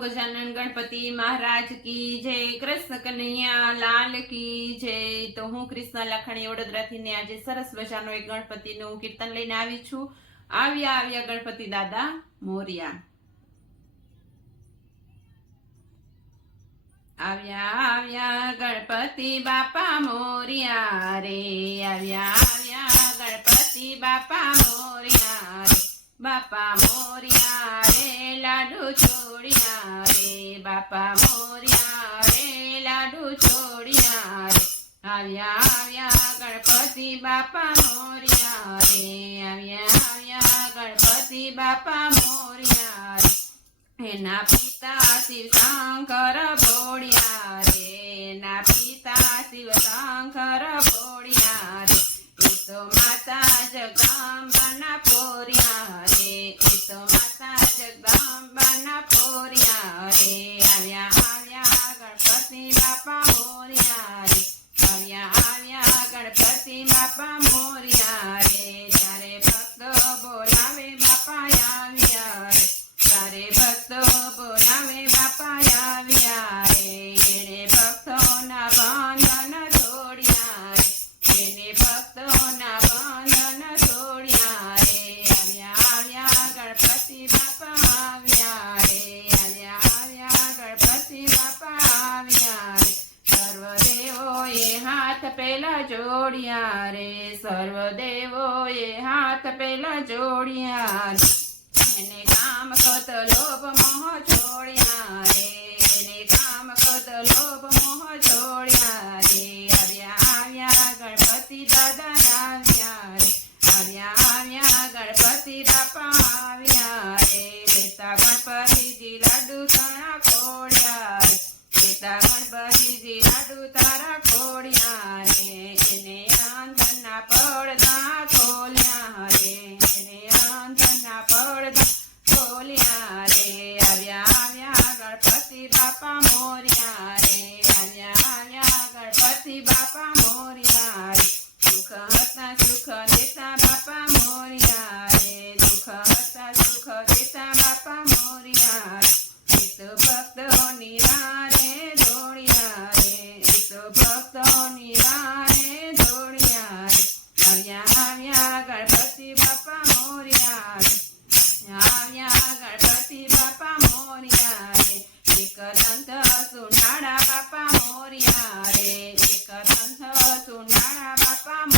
ગજાનન ગણપતિ મહારાજ કી જય કૃષ્ણ કનૈયા લાલ કી જય તો હું કૃષ્ણ લખણી વડોદરાથી ને આજે સરસ મજાનો એક ગણપતિનું કીર્તન લઈને આવી છું. આવ્યા આવ્યા ગણપતિ દાદા મોરિયા. આવ્યા આવ્યા ગણપતિ બાપા મોરિયા રે. આવ્યા આવ્યા ગણપતિ બાપા મોરિયા બાપા મોરિયા રે, લાડુ છોડિયા રે, બાપા મોરિયા રે, લાડુ છોડિયા રે. આવ્યા આવ્યા ગણપતિ બાપા મોરિયા રે, આવ્યા આવ્યા ગણપતિ બાપા મોરિયા રે. એના પિતા શિવ શંકર ભોળિયા રે, એના પિતા શિવ શંકર ગણપતિ હાથ પેલા જોડિયા રે સર્વદેવોએ હાથ પેલા જોડિયા એને કામ કત લોભ મોહ છોડ્યા રે એને કામ કત લોભ મોહ છોડ્યા રે આવ્યા આવ્યા ગણપતિ દાદા આવ્યા રે આવ્યા આવ્યા ગણપતિ બાપા આવ્યા રે લેતા ગણપતિજી લાડુ તણા ખોડ્યા રે લેતા બહી લાડુ તારા ખોડ્યા મોર્યા રે એક દંત સુનાળા બાપા મોરિયા રે એક દંત સુનાળા બાપા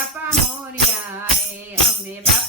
બાપા મોર્યા અમે બાપા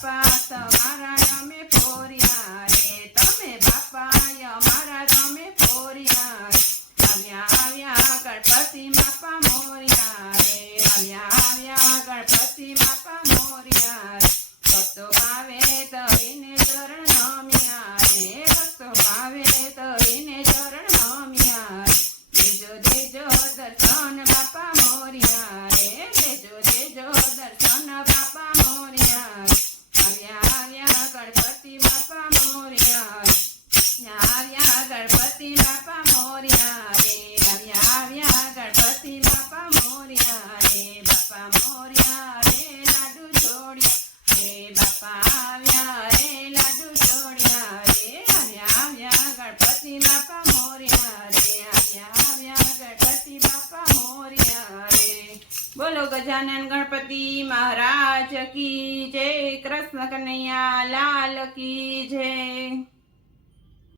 ગણપતિ બાપા મોર્યા રે ગજાનન ગણપતિ મહારાજ કી જય કૃષ્ણ કનૈયા લાલ કી જય